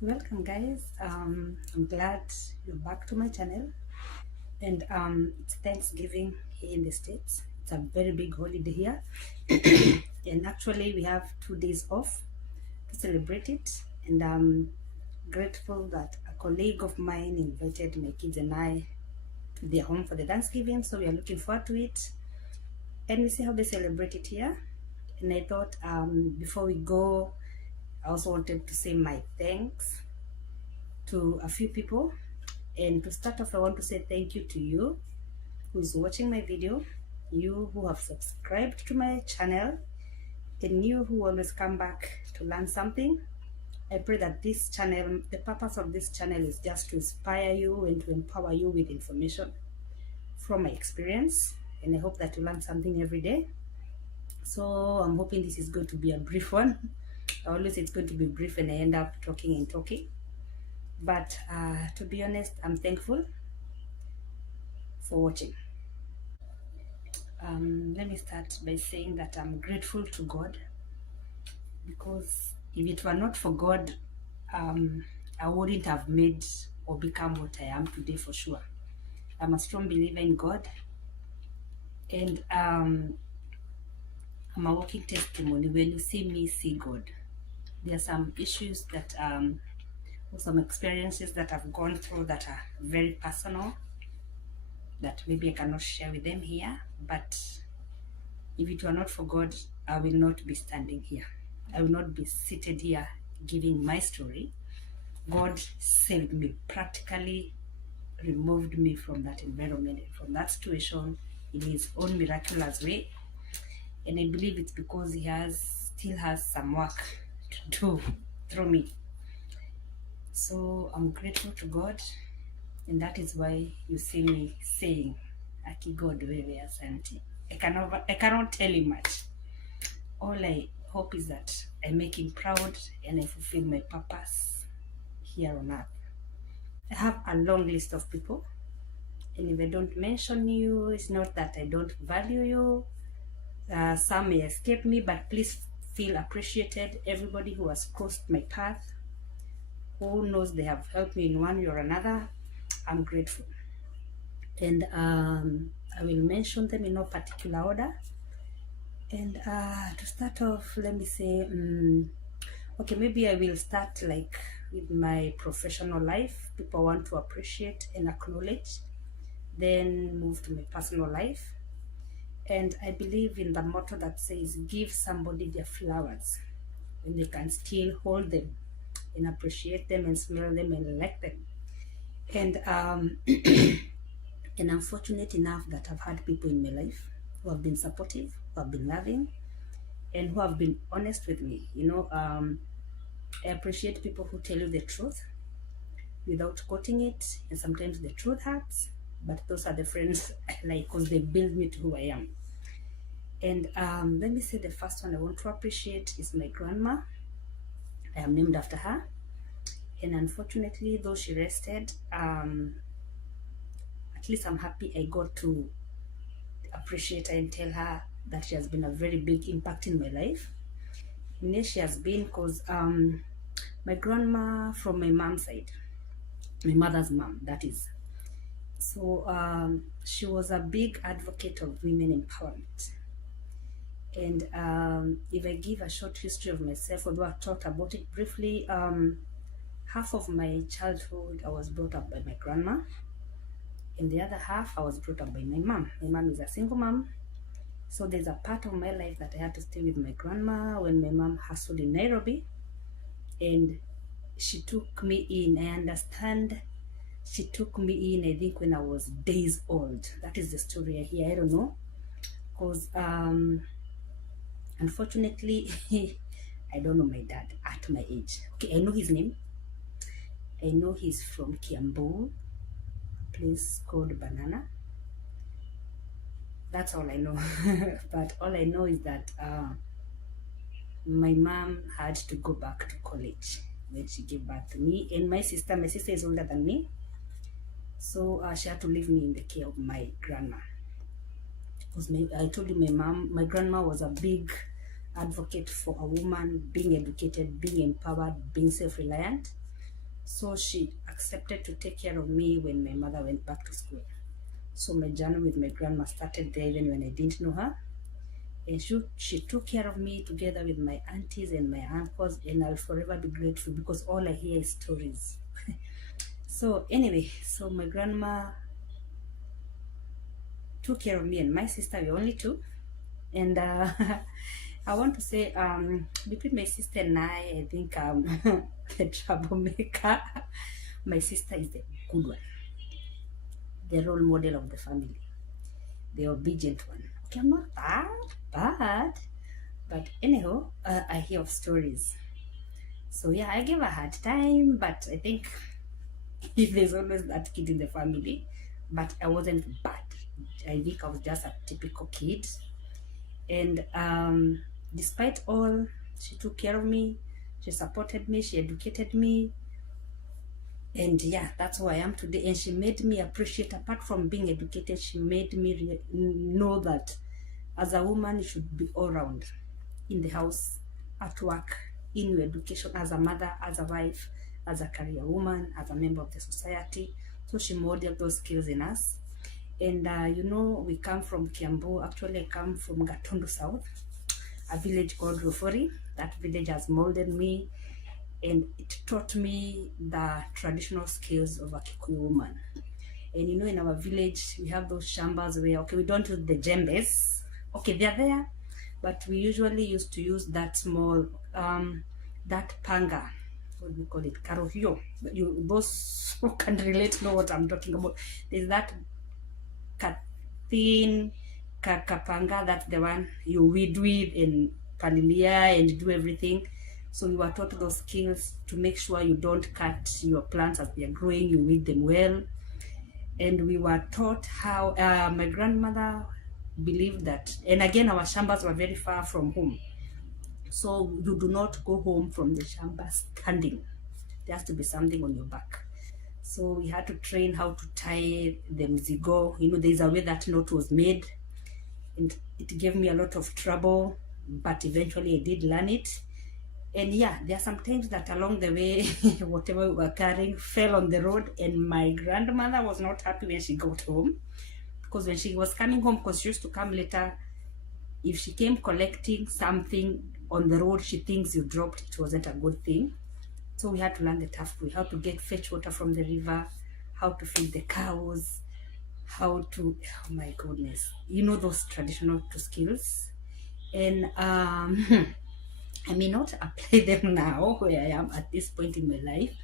So welcome guys. I'm glad you're back to my channel, and it's Thanksgiving here in the States. It's a very big holiday here and actually we have 2 days off to celebrate it, and I'm grateful that a colleague of mine invited my kids and I to their home for the Thanksgiving, so we are looking forward to it and we see how they celebrate it here. And I thought before we go, I also wanted to say my thanks to a few people. And to start off, I want to say thank you to you who is watching my video, you who have subscribed to my channel, and you who always come back to learn something. I pray that this channel, the purpose of this channel is just to inspire you and to empower you with information from my experience, and I hope that you learn something every day. So I'm hoping this is going to be a brief one. Always it's going to be brief and I end up talking and talking. But to be honest, I'm thankful for watching. Let me start by saying that I'm grateful to God, because if it were not for God, I wouldn't have made or become what I am today for sure. I'm a strong believer in God, and I'm a walking testimony. When you see me, see God. There are some issues that or some experiences that I've gone through that are very personal, that maybe I cannot share with them here, but if it were not for God, I will not be standing here. I will not be seated here giving my story. God saved me, practically removed me from that environment, from that situation, in his own miraculous way. And I believe it's because he still has some work to do through me. So I'm grateful to God, and that is why you see me saying, Aki God wewe asante. I cannot tell him much. All I hope is that I make him proud and I fulfill my purpose here on earth. I have a long list of people, and if I don't mention you, it's not that I don't value you. Some may escape me, but please feel appreciated. Everybody who has crossed my path, who knows they have helped me in one way or another, I'm grateful. And I will mention them in no particular order. And to start off, let me say, okay, maybe I will start like with my professional life. People want to appreciate and acknowledge, then move to my personal life. And I believe in the motto that says, give somebody their flowers when they can still hold them and appreciate them and smell them and like them. And and I'm fortunate enough that I've had people in my life who have been supportive, who have been loving, and who have been honest with me. You know, I appreciate people who tell you the truth without quoting it, and sometimes the truth hurts, but those are the friends I like, because they build me to who I am. And let me say the first one I want to appreciate is my grandma. I am named after her, and unfortunately, though she rested, at least I'm happy I got to appreciate her and tell her that she has been a very big impact in my life. And yes, she has been, because my grandma from my mom's side, my mother's mom, that is. So she was a big advocate of women empowerment. And if I give a short history of myself, although I talked about it briefly, half of my childhood I was brought up by my grandma, and the other half I was brought up by my mom. My mom is a single mom, so there's a part of my life that I had to stay with my grandma when my mom hustled in Nairobi, and she took me in. I understand she took me in, I think when I was days old. That is the story I hear. I don't know, because unfortunately I don't know my dad at my age. Okay, I know his name. I know he's from Kiambu, a place called Banana. That's all I know. But all I know is that my mom had to go back to college when she gave birth to me and my sister. My sister is older than me, so she had to leave me in the care of my grandma. Because I told you, my grandma was a big advocate for a woman being educated, being empowered, being self-reliant. So she accepted to take care of me when my mother went back to school. So my journey with my grandma started there even when I didn't know her. And she took care of me together with my aunties and my uncles, and I'll forever be grateful because all I hear is stories. So anyway, so my grandma took care of me and my sister. We only two. And I want to say, between my sister and I think the troublemaker. My sister is the good one, the role model of the family, the obedient one. Okay, I'm not that bad, but anyhow, I hear of stories. So yeah, I gave a hard time, but I think there's always that kid in the family. But I wasn't bad. I think I was just a typical kid. And despite all, she took care of me, she supported me, she educated me. And yeah, that's who I am today. And she made me appreciate, apart from being educated, she made me know that as a woman, you should be all round, in the house, at work, in your education, as a mother, as a wife, as a career woman, as a member of the society. So she modeled those skills in us. And you know, we come from Kiambu. Actually, I come from Gatundu South, a village called Rufuri. That village has molded me, and it taught me the traditional skills of a Kikuyu woman. And you know, in our village, we have those shambas where, okay, we don't use the jembes. Okay, they're there, but we usually used to use that small, that panga. What do we call it? Karohio. You, those who can relate know what I'm talking about. There's that thin kakapanga, that's the one you weed with and palilia and do everything. So we were taught those skills to make sure you don't cut your plants as they're growing, you weed them well. And we were taught how my grandmother believed that, and again, our shambas were very far from home. So you do not go home from the shamba standing. There has to be something on your back. So we had to train how to tie the mzigo. You know, there's a way that knot was made, and it gave me a lot of trouble, but eventually I did learn it. And yeah, there are some times that along the way, whatever we were carrying fell on the road, and my grandmother was not happy when she got home, because when she was coming home, because she used to come later, if she came collecting something on the road, she thinks you dropped, it wasn't a good thing. So we had to learn the tough way, how to fetch water from the river, how to feed the cows, how to, oh my goodness, you know, those traditional two skills. And I may not apply them now where I am at this point in my life,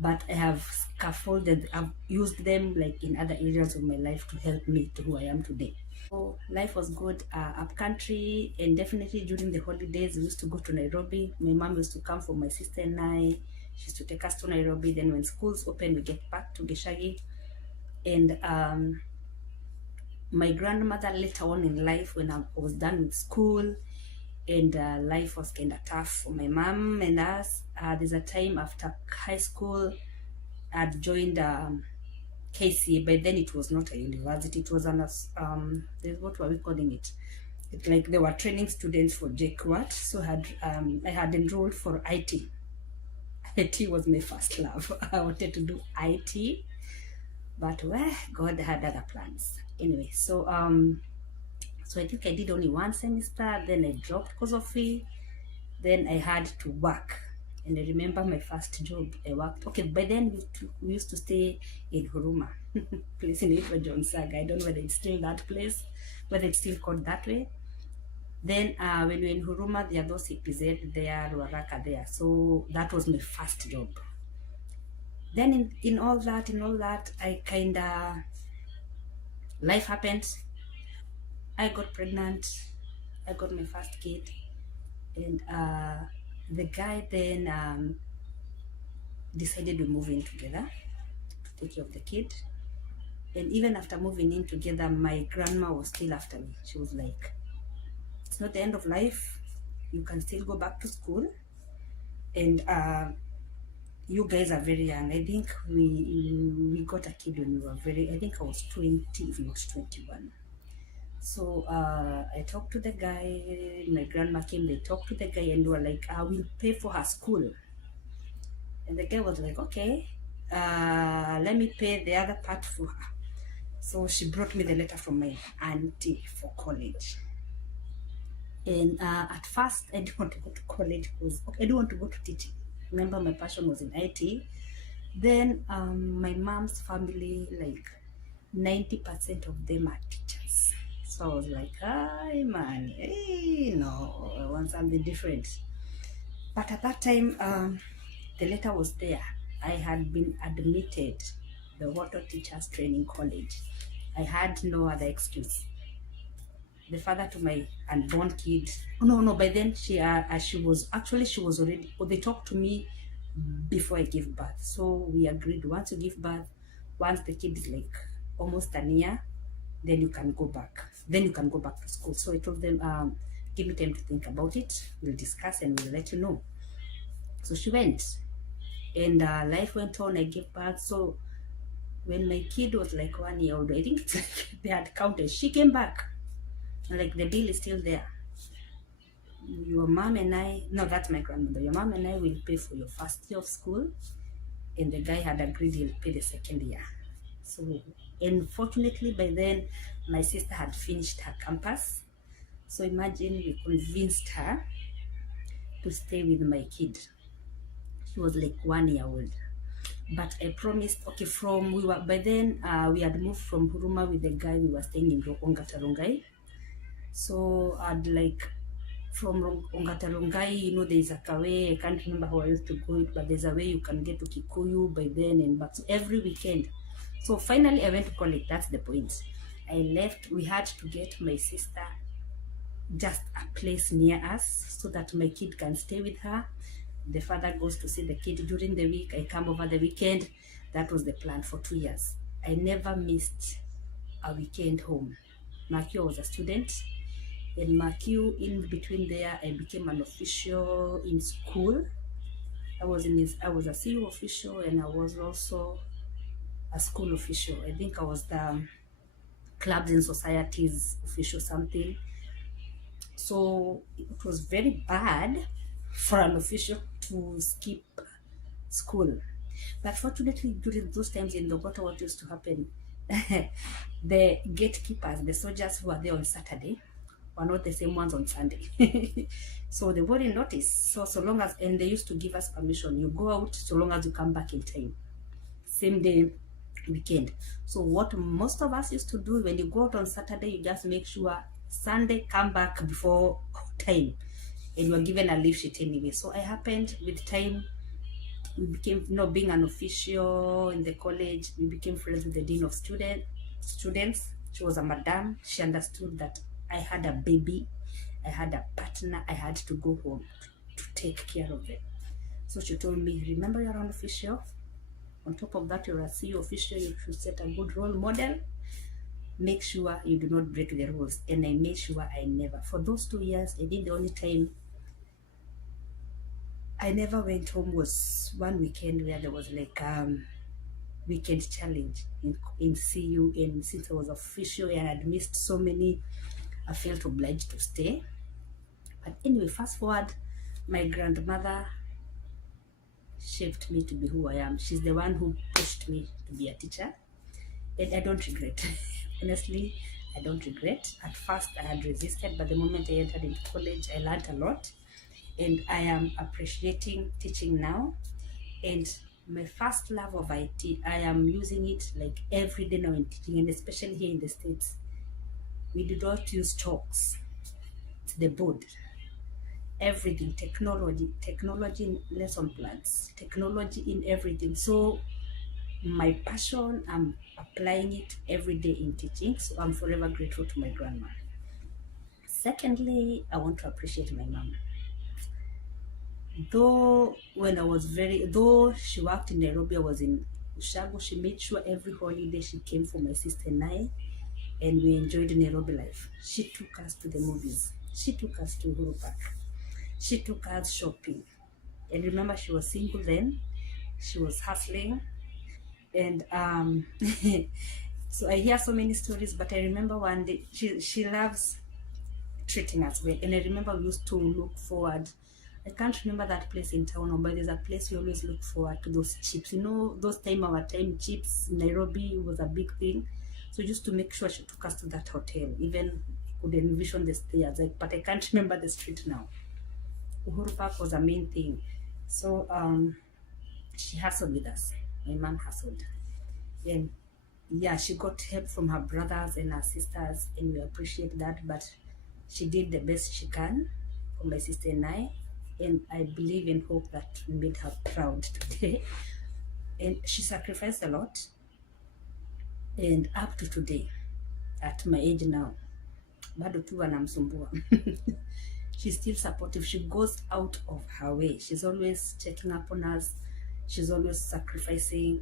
but I have scaffolded, I've used them like in other areas of my life to help me to who I am today. So life was good up country, and definitely during the holidays we used to go to Nairobi. My mom used to come for my sister and I. She used to take us to Nairobi. Then when schools opened, we get back to Geshagi. And my grandmother later on in life, when I was done with school and life was kind of tough for my mom and us, there's a time after high school I'd joined KCA. By then it was not a university, it was an what were we calling it? It's like they were training students for JKUAT. So I had enrolled for IT. IT was my first love. I wanted to do IT, but well, God had other plans. Anyway, so I think I did only one semester, then I dropped because of fee. Then I had to work. And I remember my first job, I worked. Okay, by then we used to stay in Huruma, place in Itwa John Saga. I don't know whether it's still that place, whether it's still called that way. Then when we were in Huruma, there are those EPZ there, Ruaraka there. So that was my first job. Then in all that, I kind of, life happened. I got pregnant. I got my first kid. And the guy then decided to move in together to take care of the kid. And even after moving in together, my grandma was still after me. She was like, it's not the end of life. You can still go back to school. And you guys are very young. I think we got a kid when we were I think I was 20, if not 21. So I talked to the guy, my grandma came, they talked to the guy and were like, I will pay for her school. And the guy was like, okay, let me pay the other part for her. So she brought me the letter from my auntie for college. And at first, I didn't want to go to college because I didn't want to go to teaching. Remember, my passion was in IT. Then my mom's family, like 90% of them are teachers. So I was like, hi man, hey, no, I want something different. But at that time, the letter was there. I had been admitted the Water Teachers Training College. I had no other excuse. The father to my unborn kid. Oh, no, by then she was already, they talked to me before I gave birth. So we agreed, once you give birth, once the kid is like almost a year, then you can go back. Then you can go back to school. So I told them, give me time to think about it. We'll discuss and we'll let you know. So she went, and life went on. I gave birth. So when my kid was like 1 year old, I think it's like they had counted. She came back. Like, the bill is still there. Your mom and I, no, that's my grandmother. Your mom and I will pay for your first year of school, and the guy had agreed he'll pay the second year. So, and fortunately by then my sister had finished her campus. So imagine, we convinced her to stay with my kid. She was like 1 year old. But I promised, okay, by then we had moved from Huruma with the guy. We were staying in Ongata Rongai. So I'd like, from Ongata Rongai, there's a way, I can't remember how I used to go it, but there's a way you can get to Kikuyu by then and back. So every weekend. So finally I went to college. That's the point. I left. We had to get my sister just a place near us so that my kid can stay with her. The father goes to see the kid during the week. I come over the weekend. That was the plan for 2 years. I never missed a weekend home. Makio was a student. In Makio, in between there, I became an official in school. I was a CU official, and I was also a school official. I think I was the clubs and societies official something. So it was very bad for an official to skip school. But fortunately, during those times in Dogota, what used to happen, the gatekeepers, the soldiers who were there on Saturday, were not the same ones on Sunday. So they wouldn't notice. So long as, and they used to give us permission, you go out so long as you come back in time. Same day, weekend. So what most of us used to do, when you go out on Saturday, you just make sure Sunday come back before time, and you are given a leave sheet anyway. So I happened with time, we became, being an official in the college, we became friends with the dean of students. She was a madam. She understood that I had a baby, I had a partner, I had to go home to take care of them. So she told me, remember, you're an official. On top of that, you're a CU official. You should set a good role model. Make sure you do not break the rules. And I made sure I never. For those 2 years, I think the only time I never went home was one weekend where there was like weekend challenge in CU. And since I was official and I'd missed so many, I felt obliged to stay. But anyway, fast forward, my grandmother shaped me to be who I am. She's the one who pushed me to be a teacher, and I don't regret. Honestly, I don't regret. At first I had resisted, but the moment I entered into college, I learned a lot, and I am appreciating teaching now. And my first love of IT, I am using it like every day now in teaching, and especially here in the States. We do not use chalks. It's the board. Everything, technology in lesson plans, technology in everything. So my passion, I'm applying it every day in teaching. So I'm forever grateful to my grandma. Secondly, I want to appreciate my mom. Though she worked in Nairobi, I was in Ushago, she made sure every holiday she came for my sister and I, and we enjoyed Nairobi life. She took us to the movies. She took us to Uhuru Park. She took us shopping. And remember, she was single then. She was hustling. And so I hear so many stories, but I remember one day, she loves treating us well. And I remember we used to look forward. I can't remember that place in town, but there's a place we always look forward to, those chips. You know, those our time chips in Nairobi was a big thing. So just to make sure she took us to that hotel. Even I could envision the stairs, like, but I can't remember the street now. Uhuru Park was a main thing. So she hustled with us. My mom hustled. And yeah, she got help from her brothers and her sisters, and we appreciate that. But she did the best she can for my sister and I. And I believe and hope that we made her proud today. And she sacrificed a lot. And up to today, at my age now, bado tu anamsumbua. She's still supportive. She goes out of her way. She's always checking up on us. She's always sacrificing.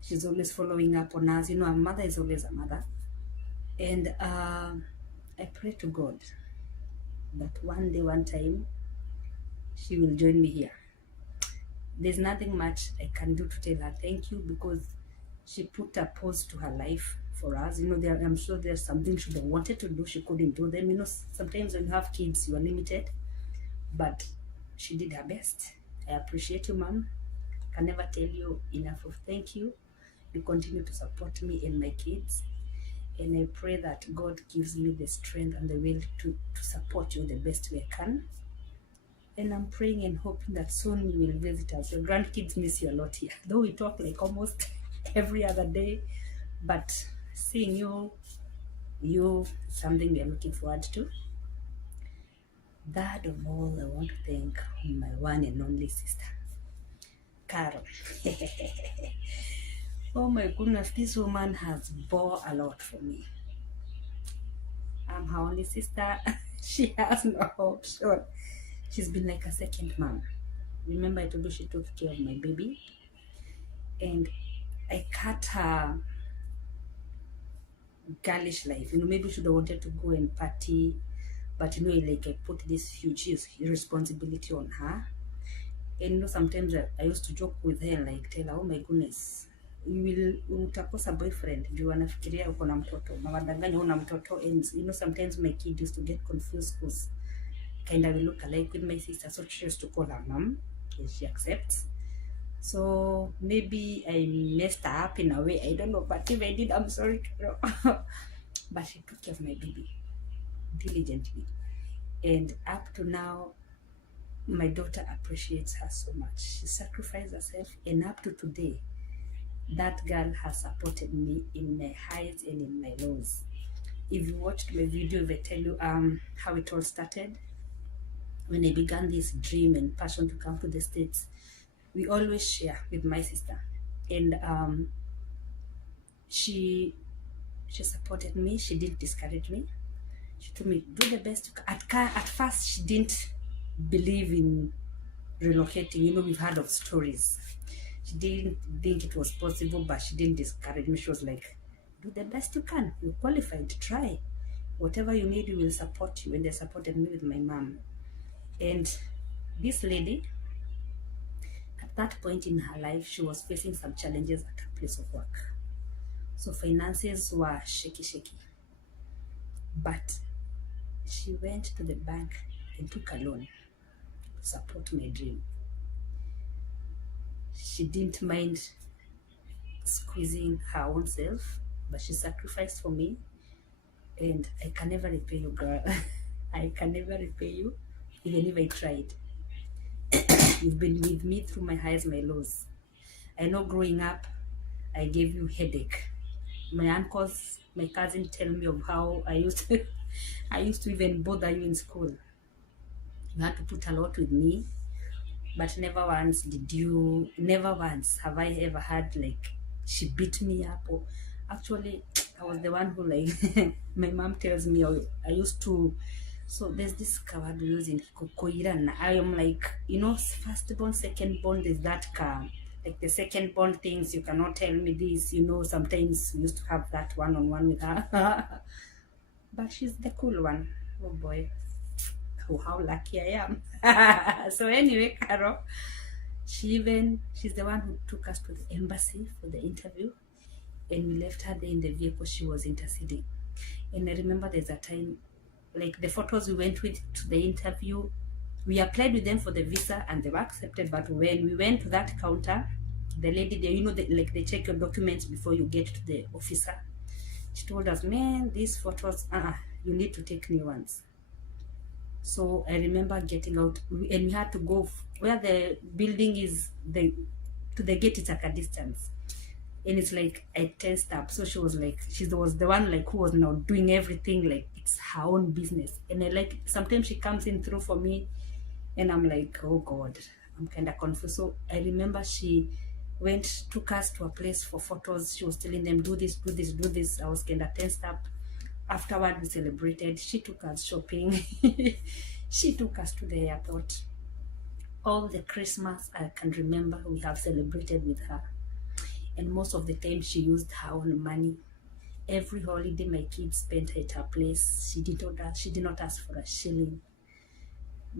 She's always following up on us. You know, a mother is always a mother. And I pray to God that one day, one time, she will join me here. There's nothing much I can do to tell her thank you, because she put a pause to her life for us. You know, I'm sure there's something she wanted to do, she couldn't do them. You know, sometimes when you have kids, you are limited, but she did her best. I appreciate you, Mom. I can never tell you enough of thank you. You continue to support me and my kids, and I pray that God gives me the strength and the will to support you the best way I can. And I'm praying and hoping that soon you will visit us. Your grandkids miss you a lot here, though we talk like almost every other day, but seeing you is something we are looking forward to. Third of all, I want to thank my one and only sister, Carol. Oh my goodness, this woman has bore a lot for me. I'm her only sister. She has no option. She's been like a second mom. Remember I told you she took care of my baby, and I cut her girlish life. You know, maybe she should have wanted to go and party, but you know, like, I put this huge responsibility on her. And you know, sometimes I used to joke with her, like tell her, oh my goodness, utakosa boyfriend juu anafikiria uko na mtoto na wadanganya una mtoto. And you know, sometimes my kid used to get confused because kind of look alike with my sister, so she used to call her mom, and she accepts. So maybe I messed her up in a way, I don't know, but if I did, I'm sorry. But she took care of my baby diligently, and up to now my daughter appreciates her so much. She sacrificed herself, and up to today that girl has supported me in my highs and in my lows. If you watched my video, if I tell you how it all started, when I began this dream and passion to come to the States, we always share with my sister. And she supported me. She didn't discourage me. She told me, do the best you can. At first, she didn't believe in relocating. You know, we've heard of stories. She didn't think it was possible, but she didn't discourage me. She was like, do the best you can. You're qualified. Try. Whatever you need, we will support you. And they supported me with my mom. And this lady, at that point in her life, she was facing some challenges at her place of work. So finances were shaky. But she went to the bank and took a loan to support my dream. She didn't mind squeezing her own self, but she sacrificed for me. And I can never repay you, girl. I can never repay you, even if I tried. You've been with me through my highs, my lows. I know growing up, I gave you headache. My uncles, my cousin tell me of how I used to even bother you in school. You had to put a lot with me, but never once have I ever had like she beat me up. Or actually, I was the one who, like, my mom tells me I used to. So there's this card we use in Kokoira, and I am like, you know, first born, second born, there's that car. Like the second born things, you cannot tell me this, you know, sometimes we used to have that one-on-one with her. But she's the cool one. Oh boy. Oh, how lucky I am. So anyway, Carol, she's the one who took us to the embassy for the interview, and we left her there in the vehicle. She was interceding. And I remember there's a time, like the photos we went with to the interview, We applied with them for the visa and they were accepted, but when we went to that counter, the lady there, like they check your documents before you get to the officer. She told us, man, these photos, you need to take new ones. So I remember getting out, and we had to go where the building is, to the gate. It's at a distance, and it's like I tensed up. So she was like, she was the one like who was now doing everything, like it's her own business. And I like, sometimes she comes in through for me, and I'm like, oh God, I'm kind of confused. So I remember she took us to a place for photos. She was telling them, do this, do this, do this. I was kind of tensed up. Afterward, we celebrated. She took us shopping. She took us to the airport. All the Christmas I can remember, we have celebrated with her. And most of the time, she used her own money. Every holiday my kids spent at her place. She did not ask for a shilling.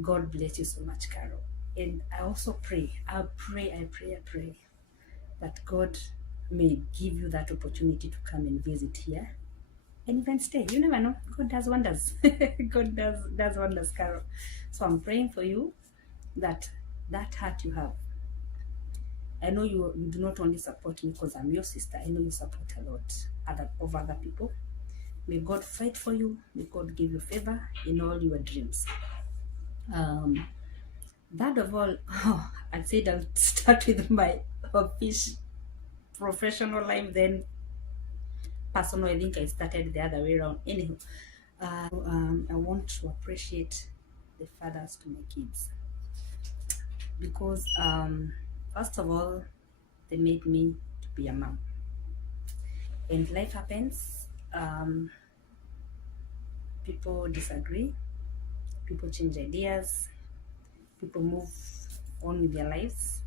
God bless you so much, Carol. And I also pray, I pray that God may give you that opportunity to come and visit here and even stay. You never know. God does wonders. God does wonders, Carol. So I'm praying for you that heart you have. I know you do not only support me because I'm your sister. I know you support a lot of other people. May God fight for you. May God give you favor in all your dreams. That of all, I'd say I'll start with my professional life, then personal. I think I started the other way around. Anyhow, I want to appreciate the fathers to my kids because first of all, they made me to be a mom. And life happens. People disagree. People change ideas. People move on with their lives.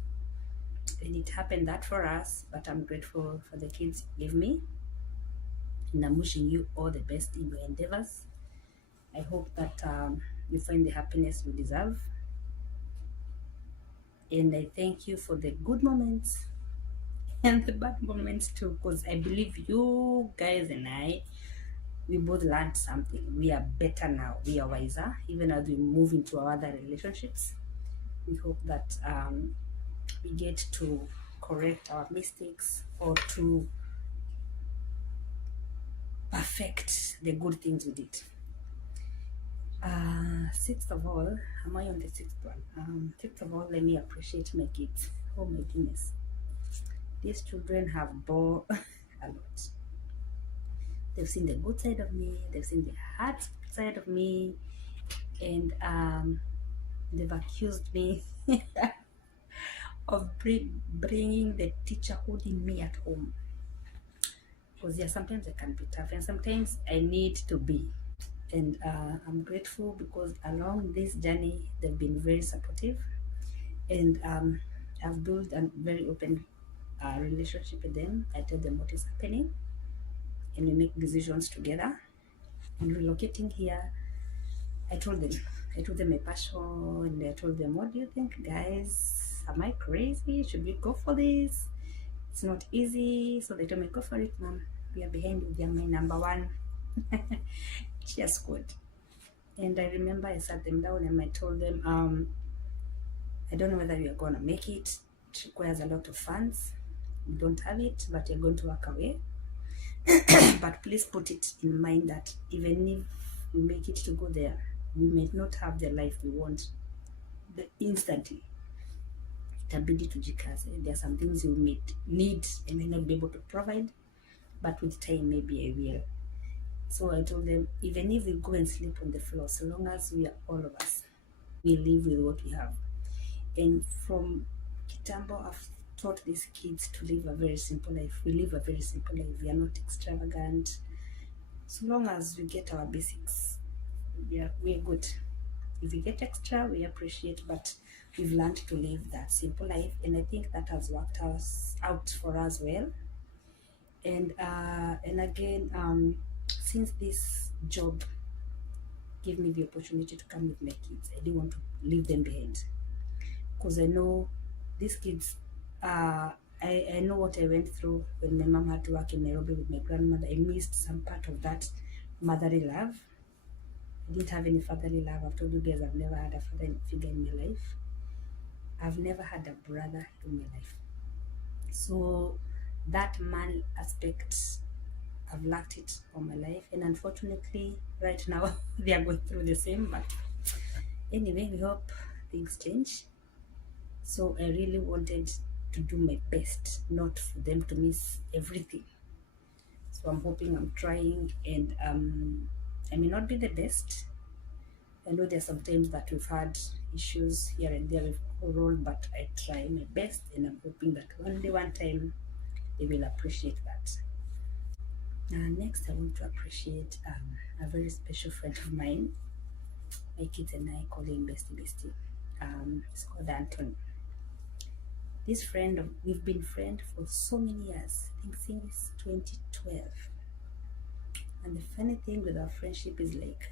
And it happened that for us, but I'm grateful for the kids you gave me. And I'm wishing you all the best in your endeavors. I hope that you find the happiness you deserve. And I thank you for the good moments and the bad moments too, because I believe you guys and we both learned something. We are better now. We are wiser, even as we move into our other relationships. We hope that we get to correct our mistakes or to perfect the good things we did. Sixth of all, am I on the sixth one? Sixth of all, let me appreciate my kids. Oh my goodness. These children have bore a lot. They've seen the good side of me, they've seen the hard side of me, and they've accused me of bringing the teacherhood in me at home. Because yeah, sometimes I can be tough and sometimes I need to be. And I'm grateful because along this journey, they've been very supportive. And I've built a very open relationship with them. I tell them what is happening and we make decisions together. And relocating here, I told them my passion, and I told them, what do you think, guys? Am I crazy? Should we go for this? It's not easy. So they told me, go for it, mom. We are behind you. They are my number one. Cheers, good. And I remember I sat them down and I told them, I don't know whether you are going to make it. It requires a lot of funds. You don't have it, but you're going to work away. But please put it in mind that even if we make it to go there, we may not have the life we want instantly. Itabidi tujikaze. There are some things you may need and may not be able to provide, but with time maybe I will. So I told them, even if we go and sleep on the floor, so long as we are all of us, we live with what we have. And from Kitambo, I've taught these kids to live a very simple life. We live a very simple life. We are not extravagant. So long as we get our basics, we're good. If we get extra, we appreciate, but we've learned to live that simple life. And I think that has worked out for us well. And again, since this job gave me the opportunity to come with my kids, I didn't want to leave them behind. Because I know these kids, I know what I went through when my mom had to work in Nairobi with my grandmother. I missed some part of that motherly love. I didn't have any fatherly love. I've told you guys I've never had a father figure in my life. I've never had a brother in my life. So that man aspect, I've lacked it all my life, and unfortunately right now they are going through the same. But anyway, we hope things change. So I really wanted to do my best not for them to miss everything. So I'm hoping, I'm trying, and I may not be the best. I know there's sometimes that we've had issues here and there with overall, but I try my best, and I'm hoping that one day, one time, they will appreciate that. Next, I want to appreciate a very special friend of mine. My kids and I call him Bestie Bestie. It's called Anthony. This friend, we've been friends for so many years, I think since 2012. And the funny thing with our friendship is, like,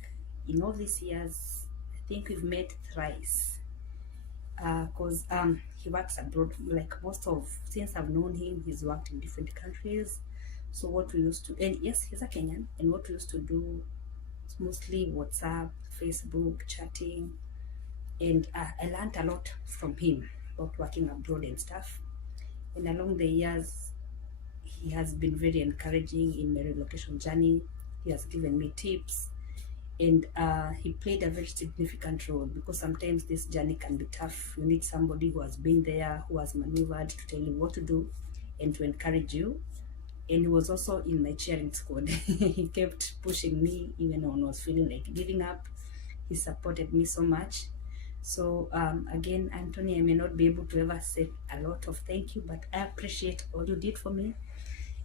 in all these years, I think we've met thrice. Because he works abroad. Like, most of, since I've known him, he's worked in different countries. So what we used to, and yes, he's a Kenyan, and what we used to do is mostly WhatsApp, Facebook, chatting, and I learned a lot from him about working abroad and stuff. And along the years, he has been very encouraging in my relocation journey. He has given me tips, and he played a very significant role, because sometimes this journey can be tough. You need somebody who has been there, who has maneuvered, to tell you what to do and to encourage you. And he was also in my cheering squad. He kept pushing me even when I was feeling like giving up. He supported me so much. So again, Anthony, I may not be able to ever say a lot of thank you, but I appreciate all you did for me.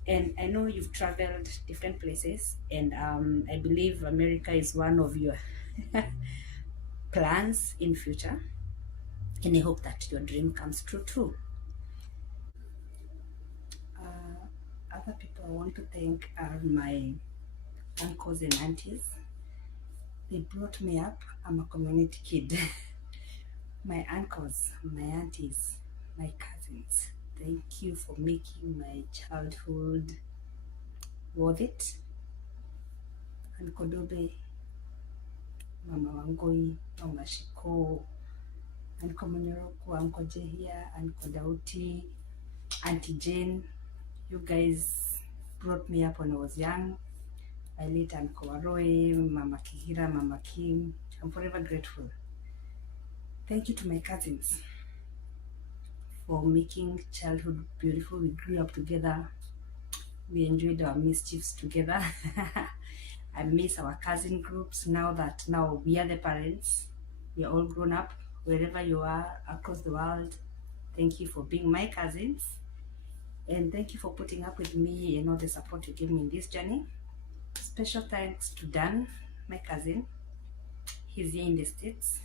And I know you've traveled different places, and I believe America is one of your plans in future, and I hope that your dream comes true too. Other people I want to thank are my uncles and aunties. They brought me up. I'm a community kid. My uncles, my aunties, my cousins, thank you for making my childhood worth it. Uncle Dobe, Mama Wangoi, Mama Shiko, Uncle Munyoroku, Uncle Jehia, Uncle Dauti, Auntie Jane. You guys brought me up when I was young. My late Uncle Waroe, Mama Kihira, Mama Kim. I'm forever grateful. Thank you to my cousins for making childhood beautiful. We grew up together. We enjoyed our mischiefs together. I miss our cousin groups now that we are the parents. We are all grown up. Wherever you are across the world, thank you for being my cousins. And thank you for putting up with me and all the support you gave me in this journey. Special thanks to Dan, my cousin. He's here in the States.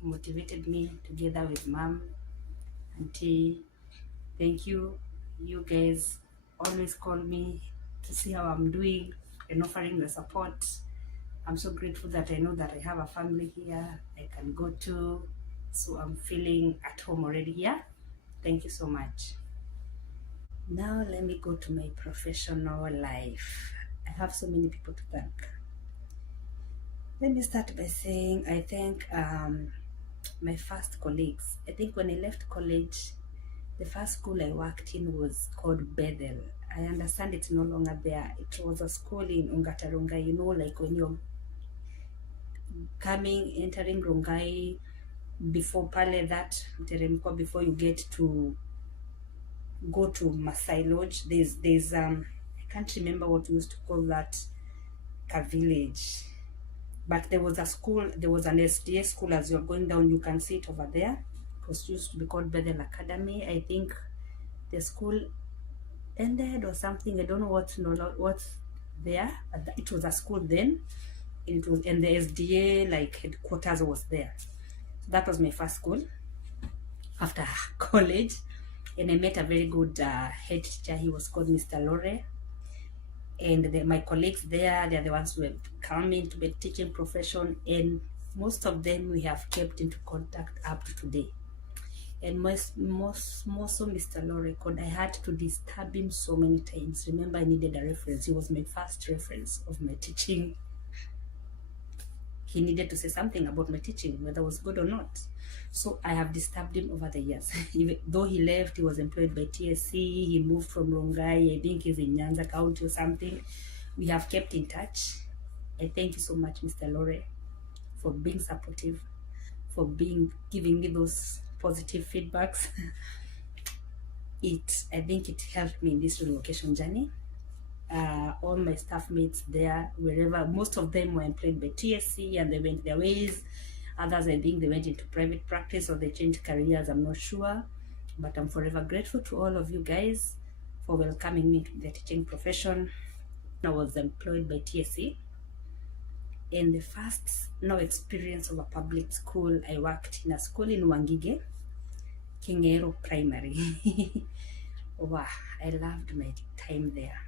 He motivated me together with Mom, Auntie. Thank you. You guys always call me to see how I'm doing and offering the support. I'm so grateful that I know that I have a family here I can go to. So I'm feeling at home already here. Thank you so much. Now let me go to my professional life. I have so many people to thank. Let me start by saying I thank my first colleagues. I think when I left college, the first school I worked in was called Bethel. I understand it's no longer there. It was a school in Ongata Rongai. You know, like when you're entering Rongai, before Pale, that before you get to go to Masai Lodge, there's I can't remember what we used to call that village, but there was a school, there was an SDA school. As you're going down, you can see it over there. It was used to be called Bethel Academy. I think the school ended or something. I don't know what's there, but it was a school then. And it was, and the SDA like headquarters was there. So that was my first school after college. And I met a very good head teacher. He was called Mr. Lore. And my colleagues there, they're the ones who have come into the teaching profession. And most of them we have kept into contact up to today. And more so Mr. Lore, I had to disturb him so many times. Remember, I needed a reference. He was my first reference of my teaching. he needed to say something about my teaching, whether it was good or not. So I have disturbed him over the years. Even though he left, he was employed by TSC, he moved from Rongai, I think he's in Nyanza County or something. We have kept in touch. I thank you so much, Mr. Lore, for being supportive, for giving me those positive feedbacks. I think it helped me in this relocation journey. All my staff mates there, wherever, most of them were employed by TSC and they went their ways. Others, I think they went into private practice or they changed careers, I'm not sure. But I'm forever grateful to all of you guys for welcoming me to the teaching profession. I was employed by TSC. In the first experience of a public school, I worked in a school in Wangige, Kingero Primary. Wow, I loved my time there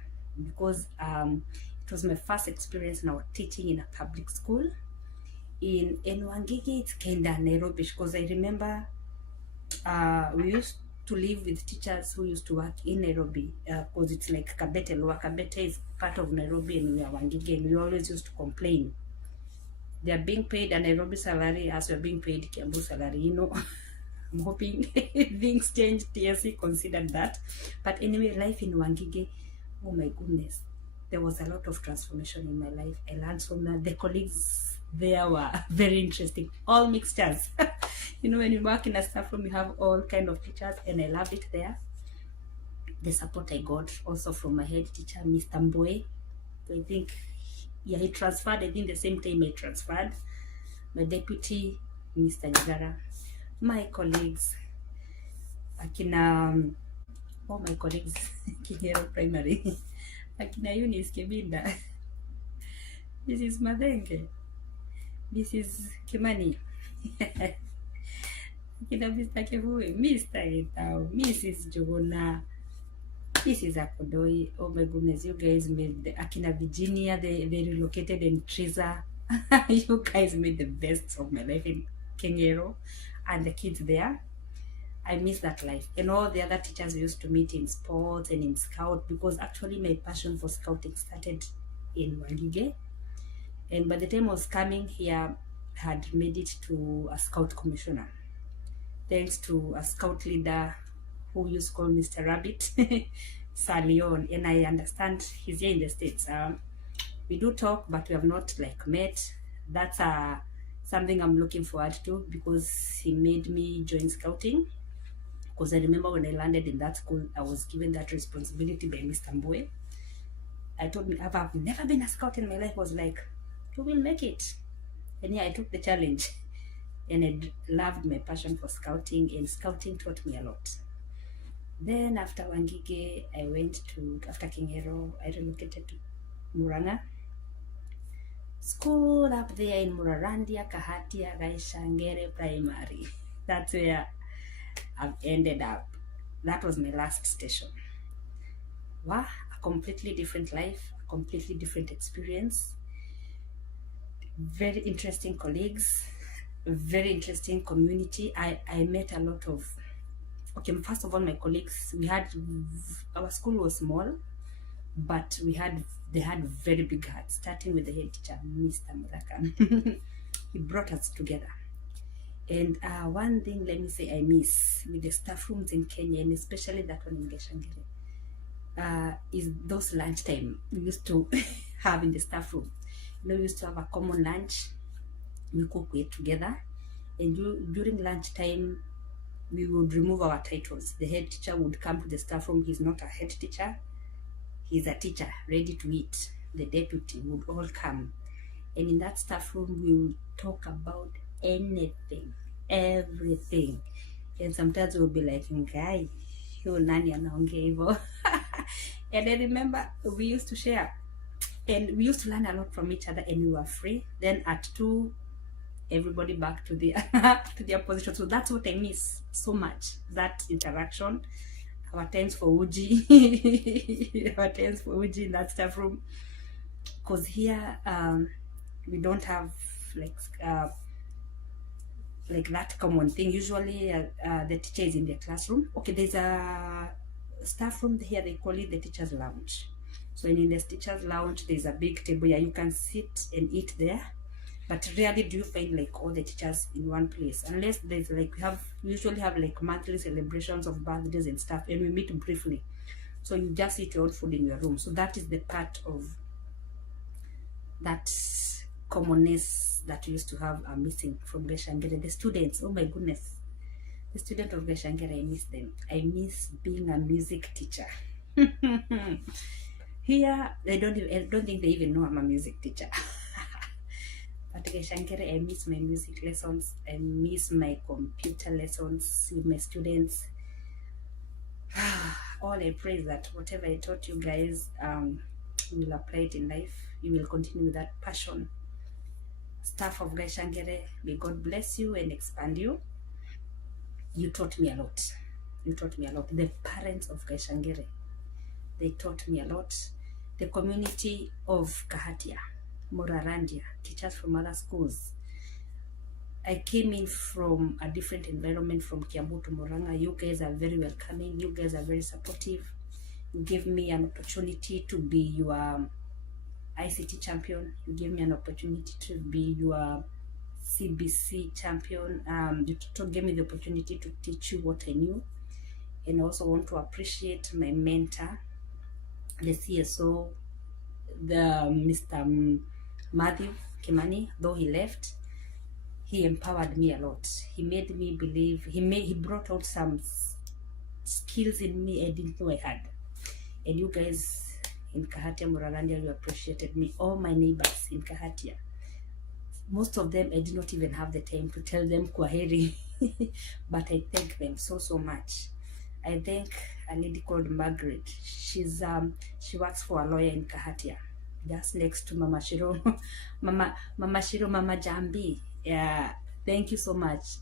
because it was my first experience now teaching in a public school. In Wangige, it's kind of Nairobi because I remember we used to live with teachers who used to work in Nairobi because it's like Kabete. Lower Kabete is part of Nairobi and we are Wangige, and we always used to complain. They are being paid a Nairobi salary as we are being paid Kiambu salary, you know. I'm hoping things change. TSC considered that. But anyway, life in Wangige, oh my goodness, there was a lot of transformation in my life. I learned so much. The colleagues there were very interesting, all mixtures. You know, when you work in a staff room, you have all kind of teachers, and I loved it there. The support I got also from my head teacher, Mr. Mboe. I think, yeah, he transferred, I think the same time I transferred. My deputy, Mr. Njara. My colleagues, akina, all my colleagues, Kingero Primary, akina Eunice Kebinda, this is Madenge, this is Kimani, akina Mr. Kevue, Mr. Etao, Mrs. Jogona, Mrs. Akodoi. Oh my goodness, you guys made the akina Virginia, they relocated in Triza. You guys made the best of my life in Kingero. And the kids there, I miss that life. And all the other teachers we used to meet in sports and in scout, because actually my passion for scouting started in Wangige. And by the time I was coming here, I had made it to a scout commissioner, thanks to a scout leader who used to call Mr. Rabbit, Sir Leon. And I understand he's here in the States. We do talk, but we have not like met. That's something I'm looking forward to, because he made me join scouting. Because I remember when I landed in that school, I was given that responsibility by Mr. Mboe. I told me, I've never been a scout in my life. I was like, you will make it. And yeah, I took the challenge. And I loved my passion for scouting, and scouting taught me a lot. Then after Wangige, after Kingero, I relocated to Muranga. School up there in Murarandia, Kahatia, Gaishangere Primary. That's where I've ended up. That was my last station. Wow, a completely different life, a completely different experience. Very interesting colleagues, very interesting community. I met a lot of, okay, first of all, my colleagues, our school was small, but they had very big hearts, starting with the head teacher, Mr. Murakan. He brought us together. And one thing, let me say, I miss with the staff rooms in Kenya, and especially that one in Gaishangere, is those lunchtime we used to have in the staff room. You know, we used to have a common lunch. We cook it together. And during lunchtime, we would remove our titles. The head teacher would come to the staff room. He's not a head teacher. He's a teacher ready to eat. The deputy would all come. And in that staff room, we would talk about anything, everything. And sometimes we'll be like, Ngai, you nani anaongea hivyo. And I remember we used to share. And we used to learn a lot from each other, and we were free. Then at 2, everybody back to their position. So that's what I miss so much, that interaction. Our times for Uji, in that staff room. Because here, we don't have like that common thing. Usually, the teacher is in their classroom. Okay, there's a staff room here. They call it the teacher's lounge. So in the teacher's lounge, there's a big table here. You can sit and eat there. But rarely do you find like all the teachers in one place, unless there's like we usually have like monthly celebrations of birthdays and stuff, and we meet briefly. So you just eat your own food in your room. So that is the part of that commonness that we used to have are missing from Geshangere. The students, oh my goodness, the student of Geshangere, I miss them. I miss being a music teacher. Here, I don't think they even know I'm a music teacher. At Geshangere, I miss my music lessons. I miss my computer lessons with my students. All I pray is that whatever I taught you guys, you will apply it in life. You will continue with that passion. Staff of Geshangere, may God bless you and expand you. You taught me a lot. You taught me a lot. The parents of Geshangere, they taught me a lot. The community of Kahatia, Murarandia, teachers from other schools. I came in from a different environment from Kiambu to Murang'a. You guys are very welcoming. You guys are very supportive. You gave me an opportunity to be your ICT champion. You gave me an opportunity to be your CBC champion. You gave me the opportunity to teach you what I knew. And I also want to appreciate my mentor, the CSO, the Mr. Matthew Kimani. Though he left, he empowered me a lot. He made me believe. He brought out some skills in me I didn't know I had. And you guys in Kahatia, Murarandia, you appreciated me. All my neighbors in Kahatia, most of them I did not even have the time to tell them kwaheri. But I thank them so much. I thank a lady called Margaret. She works for a lawyer in Kahatia, just next to Mama Shiro. Mama Shiro, Mama Jambi. Yeah, thank you so much.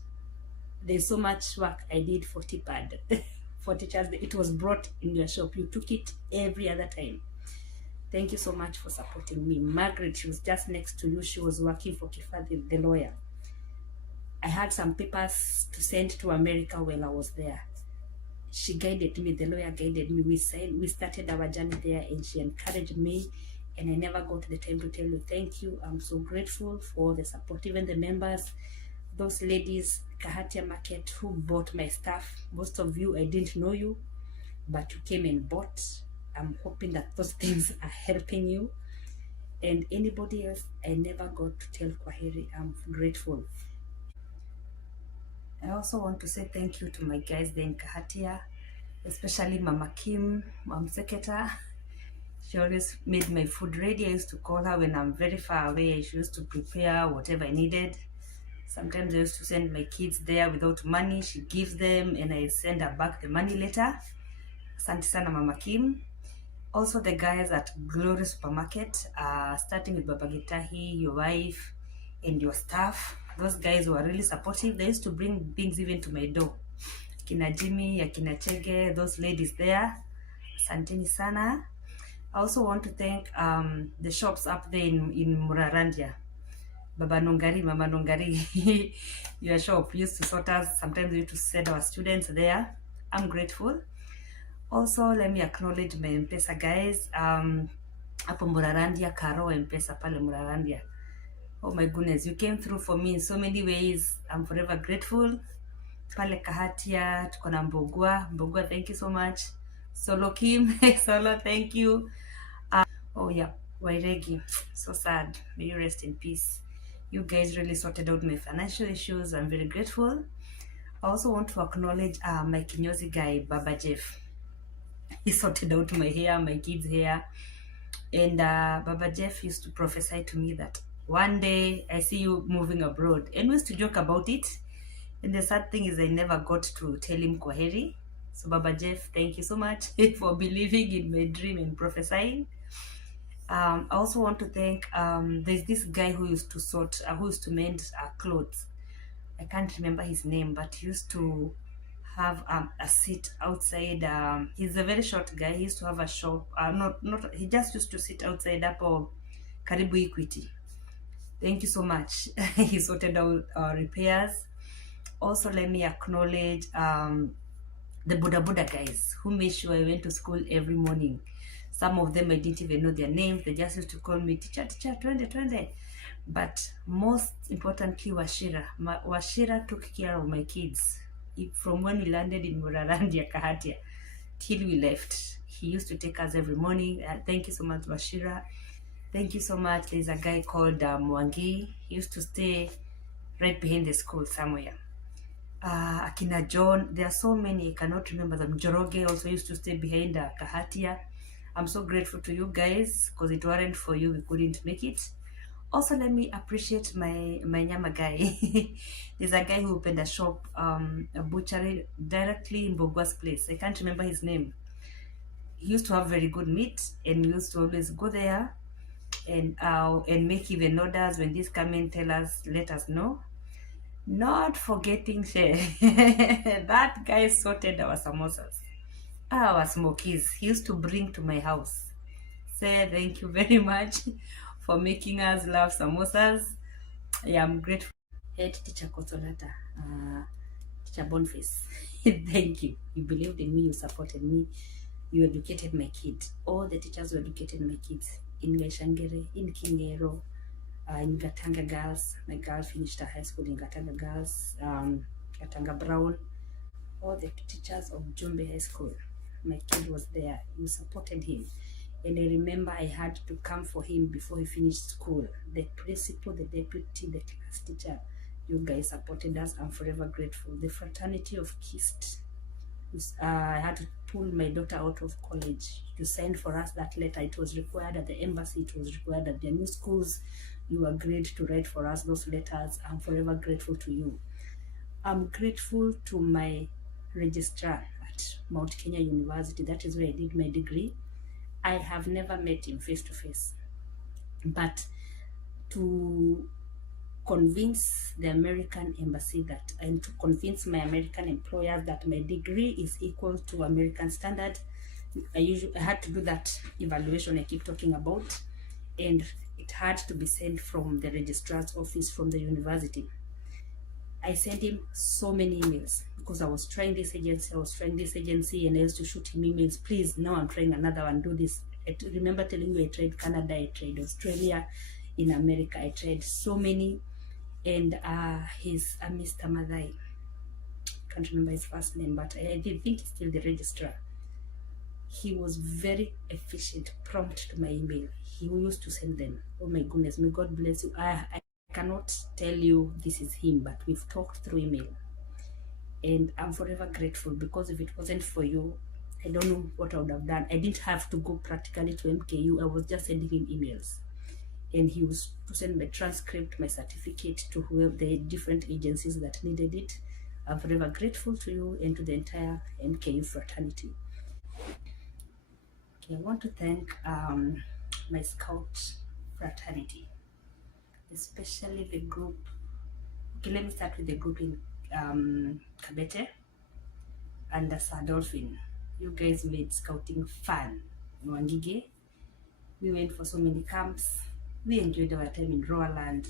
There's so much work I did for TPAD, for teachers. It was brought in your shop. You took it every other time. Thank you so much for supporting me. Margaret, she was just next to you. She was working for Kifadi, the lawyer. I had some papers to send to America while I was there. She guided me, the lawyer guided me. We started our journey there, and she encouraged me, and I never got the time to tell you thank you. I'm so grateful for the support, even the members, those ladies, Kahatia Market, who bought my stuff. Most of you, I didn't know you, but you came and bought. I'm hoping that those things are helping you. And anybody else I never got to tell kwaheri, I'm grateful. I also want to say thank you to my guys there in Kahatia, especially Mama Kim, Mom Seketa. She always made my food ready. I used to call her when I'm very far away. She used to prepare whatever I needed. Sometimes I used to send my kids there without money. She gives them and I send her back the money later. Asante sana Mama Kim. Also the guys at Glory Supermarket, starting with Baba Gitahi, your wife, and your staff. Those guys were really supportive. They used to bring things even to my door. Kina Jimmy, Akina Chege, those ladies there. Asanteni sana. I also want to thank the shops up there in Murarandia. Baba Nongari, Mama Nongari, your shop used to sort us. Sometimes we used to send our students there. I'm grateful. Also, let me acknowledge my M-Pesa guys. Hapo Murarandia, Karo M-Pesa pale Murarandia. Oh my goodness, you came through for me in so many ways. I'm forever grateful. Pale Kahatia, tuko na Mbogua, thank you so much. Solo Kim, Solo, thank you. Oh yeah, Wairegi, so sad. May you rest in peace. You guys really sorted out my financial issues. I'm very grateful. I also want to acknowledge my kinyozi guy, Baba Jeff. He sorted out my hair, my kids' hair. And Baba Jeff used to prophesy to me that one day I see you moving abroad. And we used to joke about it. And the sad thing is I never got to tell him kwaheri. So Baba Jeff, thank you so much for believing in my dream and prophesying. I also want to thank, there's this guy who used to mend clothes. I can't remember his name, but he used to have a seat outside. He's a very short guy. He used to have a shop. He just used to sit outside Apple Karibu Equity. Thank you so much. He sorted out our repairs. Also, let me acknowledge the Buddha guys who made sure I went to school every morning. Some of them I didn't even know their names. They just used to call me teacher, twende. But most importantly, Washira took care of my kids. From when we landed in Murarandia, Kahatia, till we left. He used to take us every morning. Thank you so much, Washira. Thank you so much. There's a guy called Mwangi. He used to stay right behind the school somewhere. Akina John, there are so many, I cannot remember them. Joroge also used to stay behind Kahatia. I'm so grateful to you guys, because it weren't for you, we couldn't make it. Also, let me appreciate my Nyama guy. There's a guy who opened a shop, a butchery directly in Bogwa's place. I can't remember his name. He used to have very good meat, and we used to always go there and make even orders. When these come in, tell us, let us know. Not forgetting Share. That guy sorted our samosas, our smokies. He used to bring to my house. Say thank you very much for making us love samosas. Yeah, I'm grateful. Head teacher Kotolata, teacher Boniface. Thank you. You believed in me, you supported me, you educated my kids. All the teachers who educated my kids in Gaishangere, in Kingero, in Gatanga Girls. My girl finished her high school in Gatanga Girls, Gatanga Brown. All the teachers of Jumbe High School, my kid was there. You supported him. And I remember I had to come for him before he finished school. The principal, the deputy, the class teacher, you guys supported us. I'm forever grateful. The fraternity of KIST. I had to pull my daughter out of college. You signed for us that letter. It was required at the embassy. It was required at the new schools. You agreed to write for us those letters. I'm forever grateful to you. I'm grateful to my registrar at Mount Kenya University. That is where I did my degree. I have never met him face to face, but to convince the American embassy that, and to convince my American employers that my degree is equal to American standard, I had to do that evaluation I keep talking about, and it had to be sent from the registrar's office from the university. I sent him so many emails because I was trying this agency, and I used to shoot him emails. Please, now I'm trying another one, do this. I remember telling you I tried Canada, I tried Australia, in America, I tried so many. And he's Mr. Madai. Can't remember his first name, but I think he's still the registrar. He was very efficient, prompt to my email. He used to send them. Oh my goodness, may God bless you. I cannot tell you this is him, but we've talked through email, and I'm forever grateful, because if it wasn't for you, I don't know what I would have done. I didn't have to go practically to MKU. I was just sending him emails, and he was to send my transcript, my certificate to whoever, the different agencies that needed it. I'm forever grateful to you and to the entire MKU fraternity. Okay, I want to thank my Scout fraternity, especially the group. Okay, let me start with the group in Kabete and Sir Dolphin. You guys made scouting fun. In Wangige, we went for so many camps. We enjoyed our time in Roaland.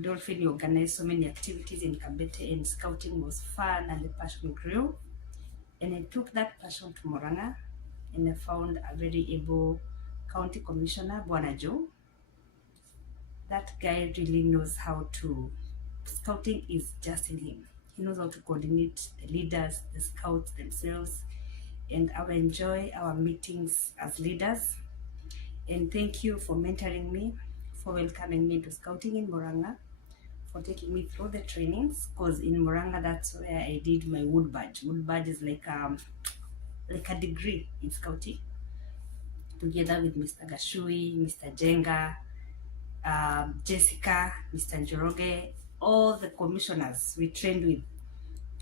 Dolphin organized so many activities in Kabete, and scouting was fun, and the passion grew. And I took that passion to Murang'a, and I found a very able county commissioner, Bwana Joe. That guy really knows how to, scouting is just in him. He knows how to coordinate the leaders, the scouts themselves, and I will enjoy our meetings as leaders. And thank you for mentoring me, for welcoming me to scouting in Murang'a, for taking me through the trainings, because in Murang'a, that's where I did my wood badge. Wood badge is like a degree in scouting, together with Mr. Gashui, Mr. Jenga, Jessica, Mr. Njoroge, all the commissioners we trained with.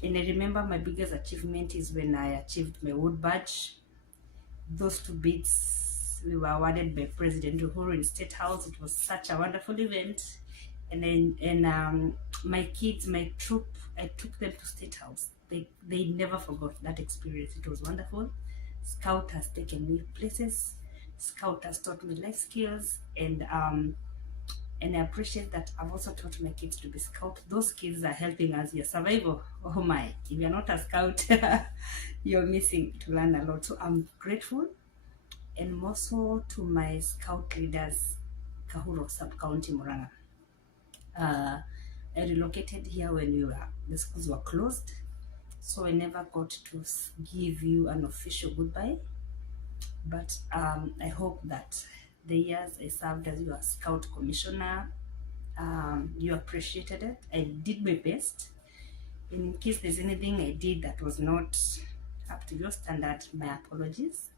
And I remember my biggest achievement is when I achieved my wood badge. Those two beads we were awarded by President Uhuru in State House. It was such a wonderful event. And then my kids, my troop, I took them to State House. They never forgot that experience. It was wonderful. Scout has taken me places. Scout has taught me life skills, and I appreciate that I've also taught my kids to be scout. Those kids are helping us your survival. Oh my, if you're not a scout, you're missing to learn a lot. So I'm grateful, and more so to my scout leaders, Kahuro sub-county, Murang'a. I relocated here when the schools were closed, so I never got to give you an official goodbye. But I hope that the years I served as your Scout Commissioner, you appreciated it. I did my best. In case there's anything I did that was not up to your standard, my apologies.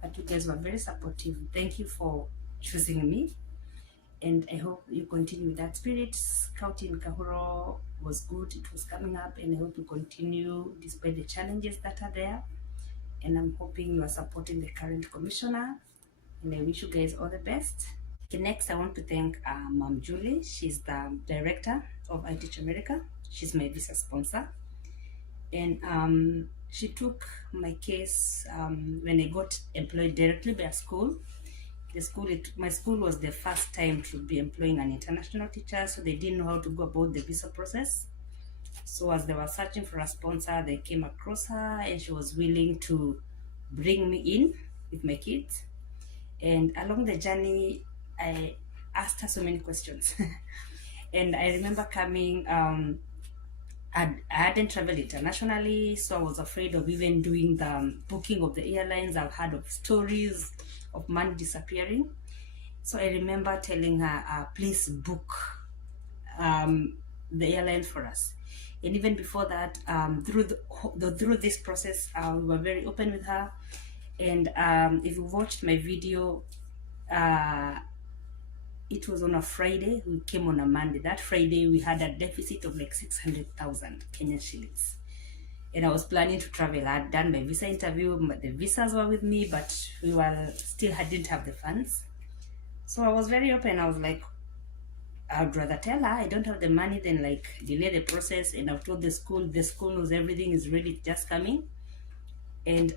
But you guys were very supportive. Thank you for choosing me. And I hope you continue with that spirit. Scouting in Kahuro was good. It was coming up, and I hope you continue despite the challenges that are there. And I'm hoping you are supporting the current commissioner. And I wish you guys all the best. Okay, next I want to thank Mom Julie. She's the director of iTeach America. She's my visa sponsor. And she took my case when I got employed directly by a school. My school was the first time to be employing an international teacher, so they didn't know how to go about the visa process. So as they were searching for a sponsor, they came across her, and she was willing to bring me in with my kids. And along the journey, I asked her so many questions. And I remember coming, I hadn't traveled internationally, so I was afraid of even doing the booking of the airlines. I've heard of stories of money disappearing. So I remember telling her, please book the airline for us. And even before that, through this process, we were very open with her. And if you watched my video, it was on a Friday. We came on a Monday. That Friday, we had a deficit of like 600,000 Kenyan shillings. And I was planning to travel. I had done my visa interview. The visas were with me, but we didn't have the funds. So I was very open. I was like, I'd rather tell her I don't have the money than like delay the process. And I've told the school knows everything is ready, just coming. And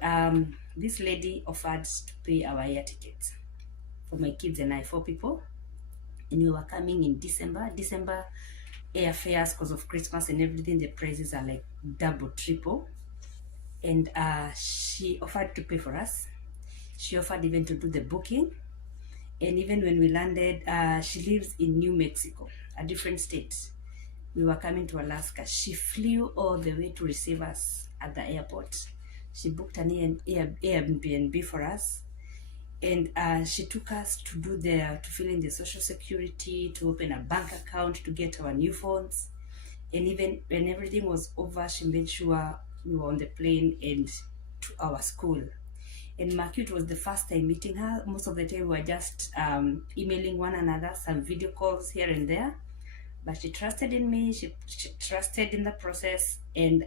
this lady offered to pay our air tickets for my kids and I, 4 people. And we were coming in December airfares, because of Christmas and everything, the prices are like double, triple. And she offered to pay for us. She offered even to do the booking. And even when we landed, she lives in New Mexico, a different state. We were coming to Alaska. She flew all the way to receive us at the airport. She booked an Airbnb for us. And she took us to fill in the social security, to open a bank account, to get our new phones. And even when everything was over, she made sure we were on the plane and to our school. And Marquette was the first time meeting her. Most of the time we were just emailing one another, some video calls here and there. But she trusted in me, she trusted in the process, and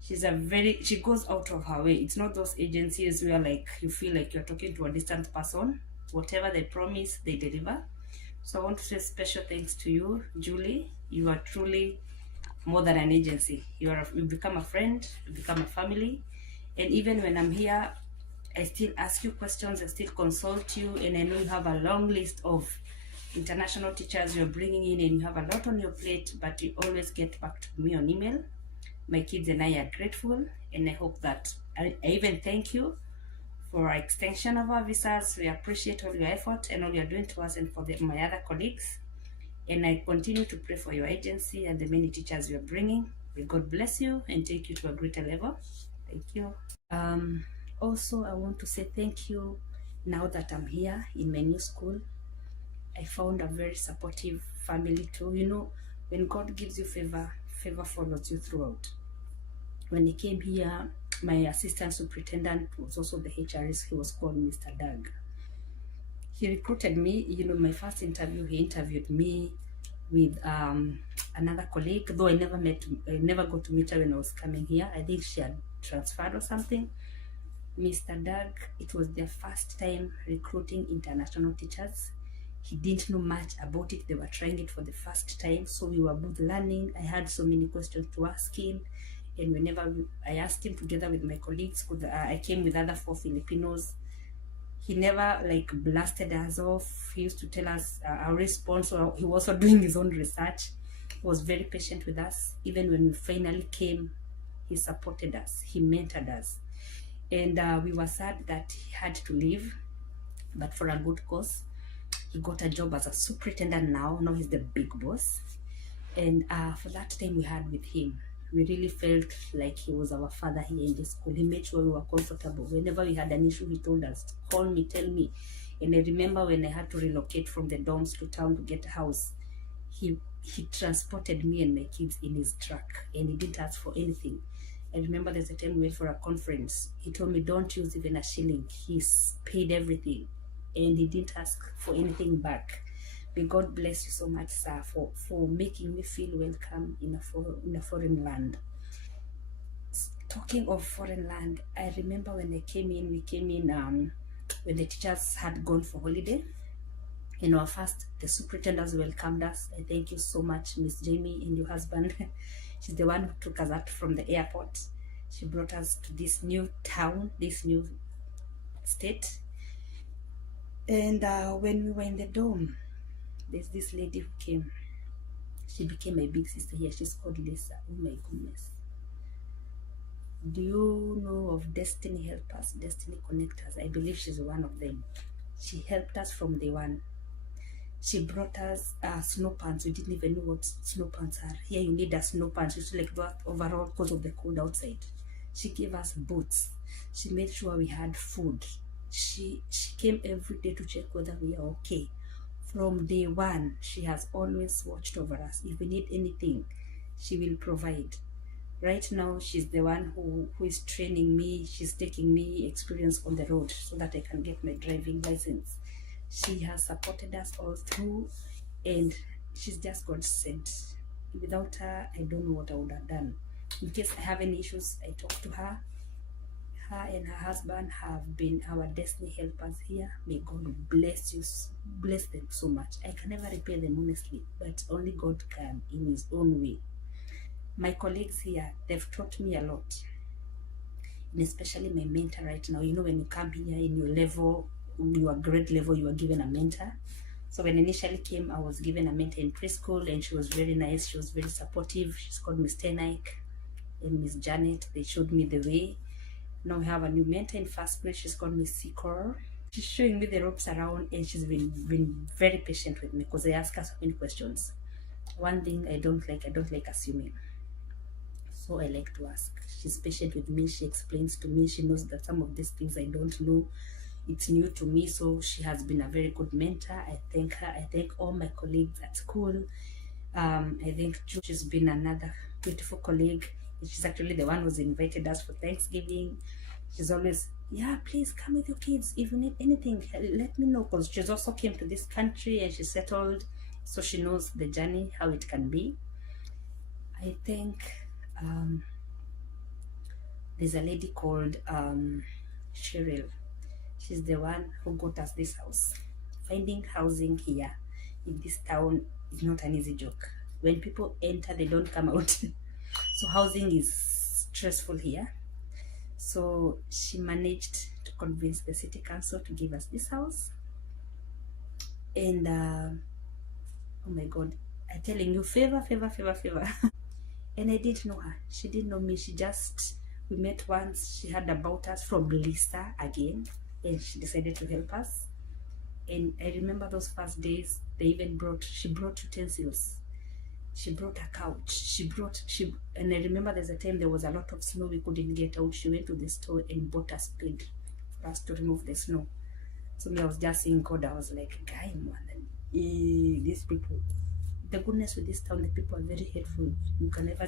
she goes out of her way. It's not those agencies where like you feel like you're talking to a distant person. Whatever they promise, they deliver. So I want to say special thanks to you, Julie. You are truly more than an agency. You become a friend, you become a family. And even when I'm here, I still ask you questions, I still consult you, and I know you have a long list of international teachers you're bringing in, and you have a lot on your plate, but you always get back to me on email. My kids and I are grateful, and I hope that I even thank you for our extension of our visas. We appreciate all your effort and all you're doing to us and for my other colleagues. And I continue to pray for your agency and the many teachers you're bringing. May God bless you and take you to a greater level. Thank you. Also, I want to say thank you now that I'm here in my new school. I found a very supportive family too. You know, when God gives you favor, favor follows you throughout. When I came here, my assistant superintendent was also the HRS. He was called Mr. Doug. He recruited me. You know, my first interview, he interviewed me with another colleague, though I never got to meet her when I was coming here. I think she had transferred or something. Mr. Doug, it was their first time recruiting international teachers. He didn't know much about it. They were trying it for the first time, so we were both learning. I had so many questions to ask him, and whenever I asked him together with my colleagues, I came with other 4 Filipinos, he never like blasted us off. He used to tell us our response, or he was also doing his own research. He was very patient with us. Even when we finally came, he supported us, he mentored us. And we were sad that he had to leave, but for a good cause. He got a job as a superintendent now. Now he's the big boss. And for that time we had with him, we really felt like he was our father here in the school. He made sure we were comfortable. Whenever we had an issue, he told us, call me, tell me. And I remember when I had to relocate from the dorms to town to get a house, he transported me and my kids in his truck, and he didn't ask for anything. I remember there's a time we went for a conference. He told me, don't use even a shilling. He's paid everything, and he didn't ask for anything back. May God bless you so much, sir, for making me feel welcome in a foreign land. Talking of foreign land, I remember when we came in when the teachers had gone for holiday. In our first, the superintendents welcomed us. I thank you so much, Miss Jamie, and your husband. She's the one who took us out from the airport. She brought us to this new town, this new state. And when we were in the dorm, there's this lady who came. She became my big sister here. She's called Lisa. Oh my goodness. Do you know of Destiny Helpers, Destiny Connectors? I believe she's one of them. She helped us from day one. She brought us snow pants. We didn't even know what snow pants are. Here you need a snow pants. It's like that overall because of the cold outside. She gave us boots. She made sure we had food. She came every day to check whether we are okay. From day one, she has always watched over us. If we need anything, she will provide. Right now, she's the one who is training me. She's taking me experience on the road so that I can get my driving license. She has supported us all through, and she's just God sent. Without her, I don't know what I would have done. In case I have any issues, I talk to her. Her and her husband have been our destiny helpers here. May God bless them so much. I can never repay them honestly, but only God can in his own way. My colleagues here, they've taught me a lot, and especially my mentor right now. You know, when you come here in your level, your grade level, you are given a mentor. So when I initially came, I was given a mentor in preschool, and she was very nice. She was very supportive. She's called Miss Tenike and Miss Janet. They showed me the way. Now we have a new mentor in first grade. She's called Miss Sikor. She's showing me the ropes around, and she's been very patient with me because I ask her so many questions. One thing I don't like assuming. So I like to ask. She's patient with me. She explains to me. She knows that some of these things I don't know. It's new to me, so she has been a very good mentor. I thank her. I thank all my colleagues at school. I think she's been another beautiful colleague. She's actually the one who's invited us for Thanksgiving. She's always, yeah, please come with your kids. If you need anything, let me know, because she's also came to this country and she settled, so she knows the journey, how it can be. I think there's a lady called Cheryl. She's the one who got us this house. Finding housing here in this town is not an easy joke. When people enter, they don't come out. So housing is stressful here. So she managed to convince the city council to give us this house. And oh my God, I'm telling you, favor. And I didn't know her. She didn't know me. We met once. She heard about us from Lisa again, and she decided to help us. And I remember those first days, she brought utensils. She brought a couch. And I remember there's a time there was a lot of snow we couldn't get out. She went to the store and bought a spade for us to remove the snow. So me, I was just seeing God. I was like, guy, man, these people. The goodness with this town, the people are very helpful. You can never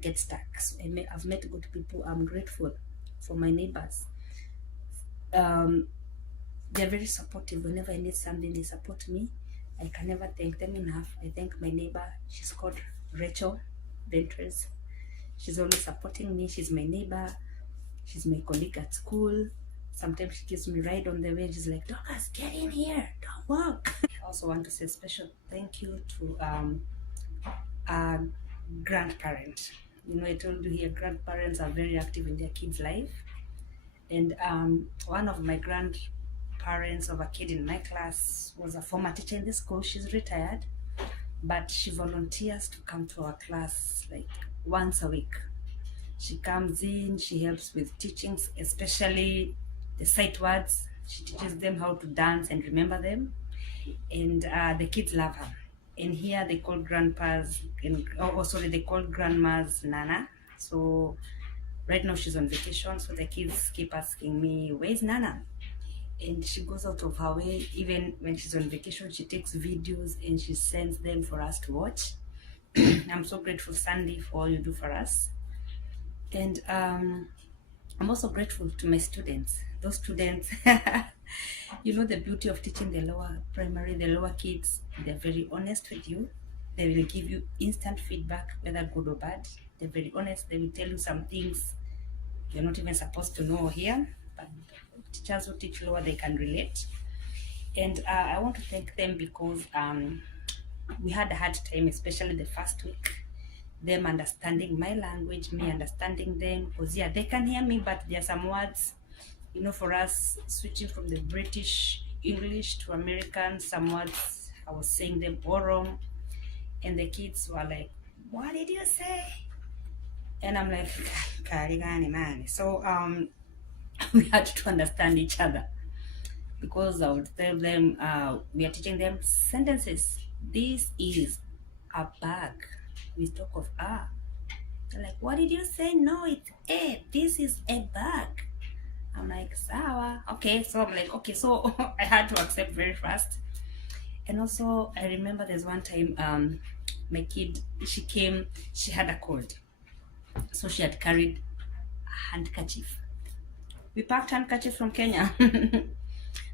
get stuck. So I've met good people. I'm grateful for my neighbors. They're very supportive. Whenever I need something, they support me. I can never thank them enough. I thank my neighbor. She's called Rachel Ventres. She's always supporting me. She's my neighbor. She's my colleague at school. Sometimes she gives me a ride on the way. She's like, Dorcas, get in here. Don't walk. I also want to say a special thank you to a grandparent. You know, I told you here, grandparents are very active in their kids' life. And one of my grandparents of a kid in my class was a former teacher in the school. She's retired, but she volunteers to come to our class like once a week. She comes in, she helps with teachings, especially the sight words. She teaches them how to dance and remember them, and the kids love her. And here they call grandpas, and sorry, they call grandmas Nana. So right now she's on vacation, so the kids keep asking me, "Where's Nana?" And she goes out of her way. Even when she's on vacation, she takes videos and she sends them for us to watch. I'm so grateful, Sandy, for all you do for us. And I'm also grateful to my students. Those students, you know, the beauty of teaching the lower primary, the lower kids, they're very honest with you. They will give you instant feedback, whether good or bad. They're very honest. They will tell you some things you're not even supposed to know or hear. But teachers who teach lower, they can relate. And I want to thank them because we had a hard time, especially the first week. Them understanding my language, me understanding them, because yeah, they can hear me, but there are some words, you know, for us switching from the British English to American, some words I was saying them all wrong, and the kids were like, "What did you say?" And I'm like, "Karigani man." So we had to understand each other, because I would tell them, we are teaching them sentences. This is a bag. We talk of a. They're like, "What did you say?" "No, it's a. This is a bag." I'm like, "Sawa." Okay, so I'm like, okay, so I had to accept very fast. And also, I remember there's one time, my kid, she had a cold. So she had carried a handkerchief. We packed handkerchief from Kenya.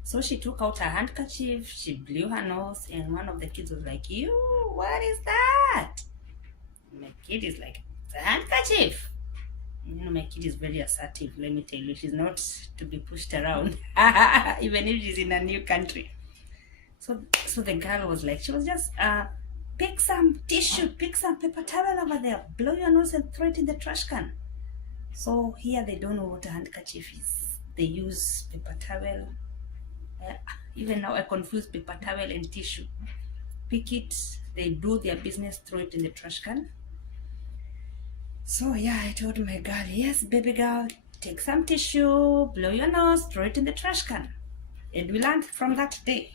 So she took out her handkerchief, she blew her nose, and one of the kids was like, "You, what is that?" My kid is like, "It's a handkerchief." You know, my kid is very assertive, let me tell you. She's not to be pushed around, even if she's in a new country. So the girl was like, she was just, pick some tissue, pick some paper towel over there, blow your nose and throw it in the trash can. So here they don't know what a handkerchief is. They use paper towel. Even now I confuse paper towel and tissue. Pick it, they do their business, throw it in the trash can. So yeah, I told my girl, "Yes, baby girl, take some tissue, blow your nose, throw it in the trash can." And we learned from that day.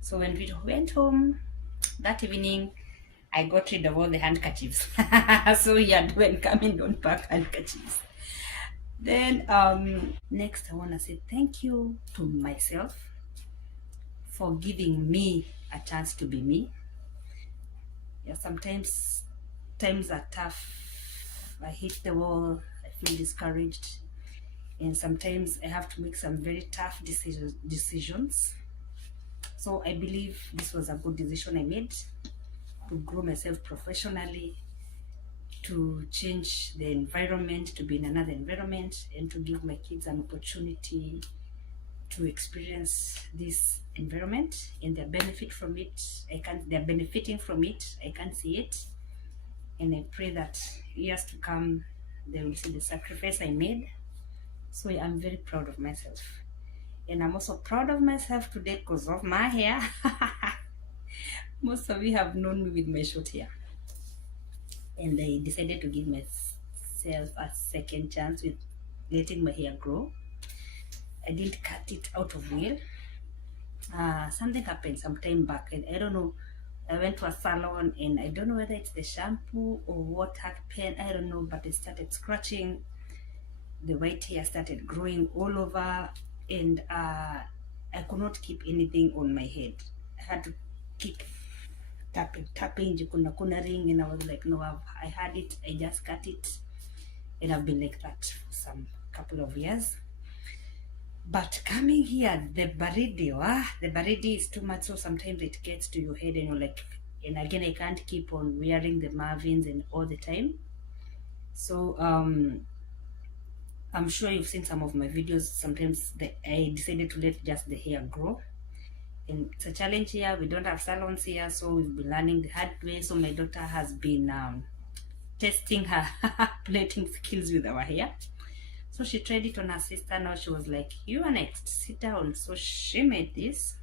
So when we went home that evening, I got rid of all the handkerchiefs. So yeah, when coming, don't pack handkerchiefs. Then next I want to say thank you to myself for giving me a chance to be me. Yeah, sometimes times are tough. I hit the wall, I feel discouraged, and sometimes I have to make some very tough decisions. So I believe this was a good decision I made to grow myself professionally, to change the environment, to be in another environment, and to give my kids an opportunity to experience this environment, and they benefit from it. They're benefiting from it. I can't see it. And I pray that years to come, they will see the sacrifice I made. So I'm very proud of myself. And I'm also proud of myself today because of my hair. Most of you have known me with my short hair. And I decided to give myself a second chance with letting my hair grow. I didn't cut it out of will. Something happened some time back, and I don't know. I went to a salon, and I don't know whether it's the shampoo or what happened. I don't know, but it started scratching. The white hair started growing all over, and I could not keep anything on my head. I had to keep tapping, kuna ring, and I was like, no, I had it. I just cut it, and I've been like that for some couple of years. But coming here, the baridi is too much, so sometimes it gets to your head and you're like, and again, I can't keep on wearing the Marvins and all the time. So I'm sure you've seen some of my videos. Sometimes I decided to let just the hair grow. And it's a challenge here. We don't have salons here, so we've been learning the hard way. So my daughter has been testing her plating skills with our hair. So she tried it on her sister. Now she was like, "You are next, sit down." So she made this.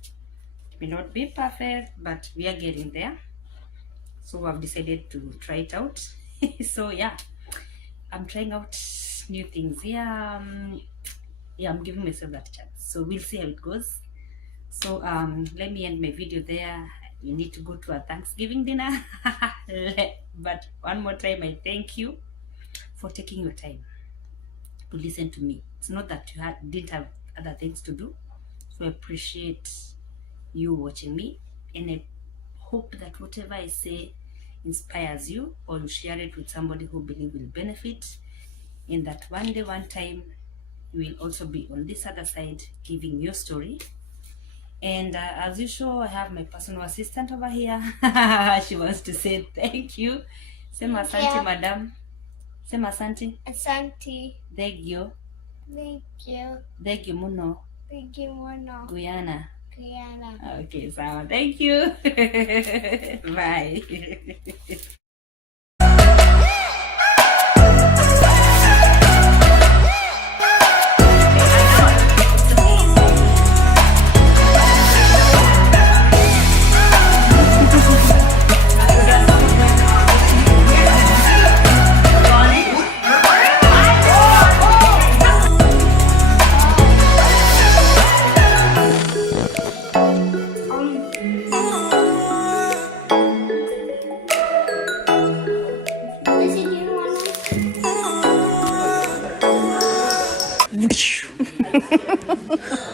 It may not be perfect, but we are getting there. So I've decided to try it out. So yeah, I'm trying out new things here. yeah, I'm giving myself that chance. So we'll see how it goes. So let me end my video there. You need to go to a Thanksgiving dinner. But one more time, I thank you for taking your time to listen to me. It's not that you didn't have other things to do. So I appreciate you watching me, and I hope that whatever I say inspires you, or you share it with somebody who believe will benefit, and that one day, one time, you will also be on this other side giving your story. And as usual, I have my personal assistant over here. She wants to say thank you. Sema asante, madam. Sema asante. Asante. Thank you. Thank you. Thank you muno. Thank you, Mono. Guyana. Guyana. Okay, so thank you. Bye. Listen, do you want